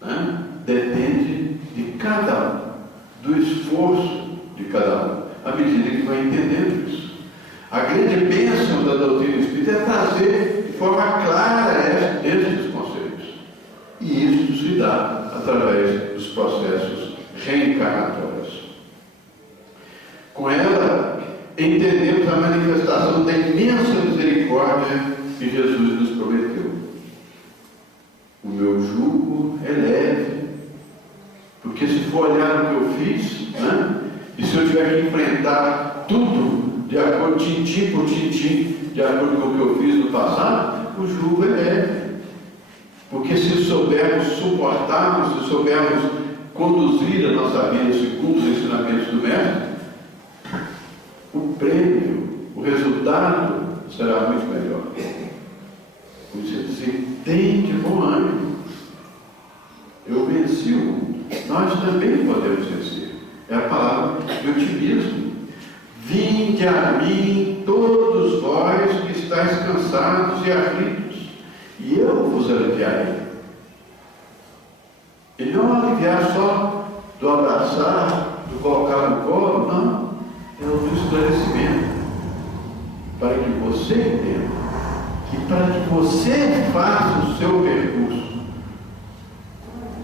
Né? Depende de cada um, do esforço de cada um, à medida que vai entendendo isso. A grande bênção da doutrina espírita é trazer de forma clara estes conceitos. E isso se dá através dos processos reencarnatórios. Com ela, entendemos a manifestação da imensa misericórdia que Jesus nos prometeu. O meu jugo é leve, porque se vou olhar no que eu fiz, né? E se eu tiver que enfrentar tudo de acordo, tintim por tintim, de acordo com o que eu fiz no passado, o jugo é leve. Porque se soubermos suportarmos, se soubermos conduzir a nossa vida segundo os ensinamentos do Mestre, o prêmio, o resultado será muito melhor. Por isso ele diz: tem de bom ânimo. Eu venci o mundo. Nós também podemos vencer. É a palavra de otimismo. Vinde a mim todos vós que estáis cansados e aflitos, e eu vos aliviarei. E não aliviar só do abraçar, do colocar no colo, não. É o do esclarecimento. Para que você entenda. E para que você faça o seu percurso.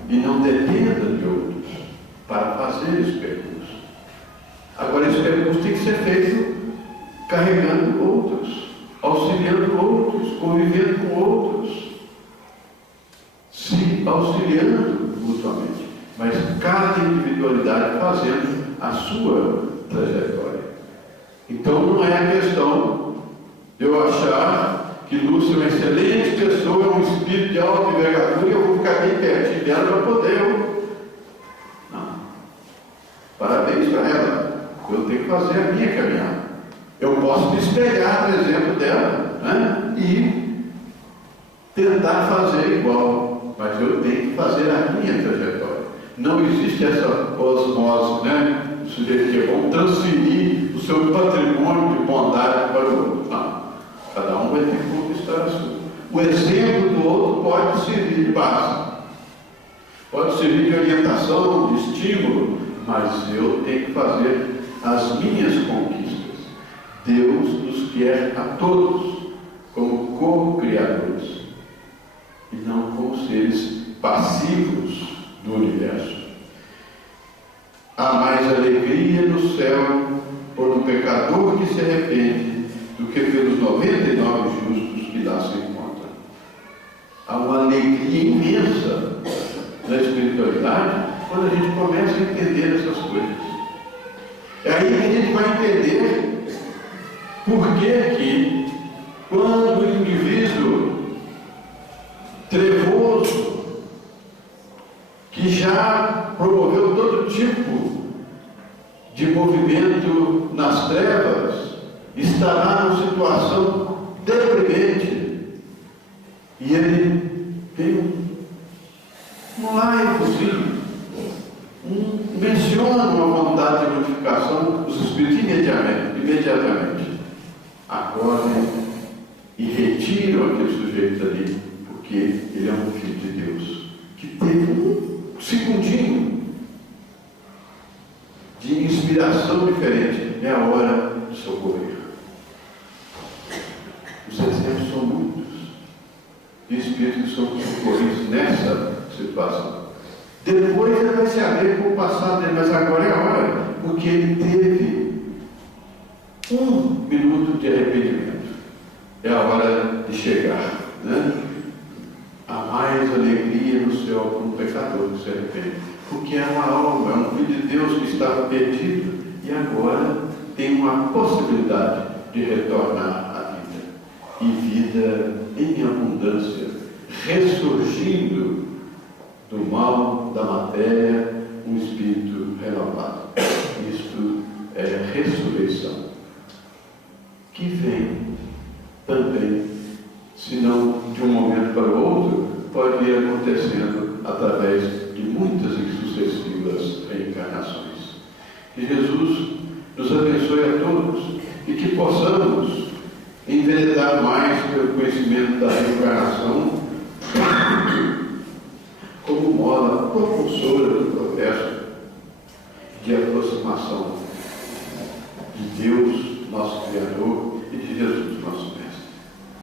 E não dependa de outros para fazer esse percurso. Agora, esse percurso tem que ser feito carregando outros, auxiliando outros, convivendo com outros, se auxiliando mutuamente, mas cada individualidade fazendo a sua trajetória. Então não é a questão de eu achar que Lúcia é uma excelente pessoa, é um espírito de alta envergadura e eu vou ficar bem pertinho dela para poder. Não. Parabéns para ela. Eu tenho que fazer a minha caminhada. Eu posso me espelhar no exemplo dela, né? E tentar fazer igual, mas eu tenho que fazer a minha trajetória. Não existe essa osmose, né? O sujeito que é bom transferir o seu patrimônio de bondade para o outro. Não. Cada um vai ter que conquistar a sua. O exemplo do outro pode servir de base, pode servir de orientação, de estímulo, mas eu tenho que fazer as minhas conquistas. Deus nos quer a todos como co-criadores e não como seres passivos do universo. Há mais alegria no céu por um pecador que se arrepende do que pelos 99 justos que lá se encontram. Há uma alegria imensa na espiritualidade quando a gente começa a entender essas coisas. É aí que a gente vai entender por que quando o indivíduo trevoso, que já promoveu todo tipo de movimento nas trevas, estará numa situação deprimente, e ele tem um laivozinho, menciona uma vontade de modificação, os espíritos imediatamente acordem e retiram aquele sujeito ali, porque ele é um filho de Deus, que teve um segundinho de inspiração diferente. É a hora de socorrer. Os exemplos são muitos de espíritos que são socorridos nessa situação. Depois ele vai se abrir com o passado dele, mas agora é a hora, porque ele teve 1 minuto de arrependimento. É a hora de chegar, né? Há mais alegria no céu para um pecador que se arrepende, porque é uma alma, é um filho de Deus que estava perdido e agora tem uma possibilidade de retornar à vida, e vida em abundância, ressurgindo do mal da matéria, um espírito renovado. Isto é ressurreição, que vem também, se não de um momento para o outro, pode ir acontecendo através de muitas e sucessivas reencarnações. Que Jesus nos abençoe a todos e que possamos enveredar mais pelo conhecimento da reencarnação como mola propulsora do progresso de aproximação de Deus, nosso Criador, e de Jesus, nosso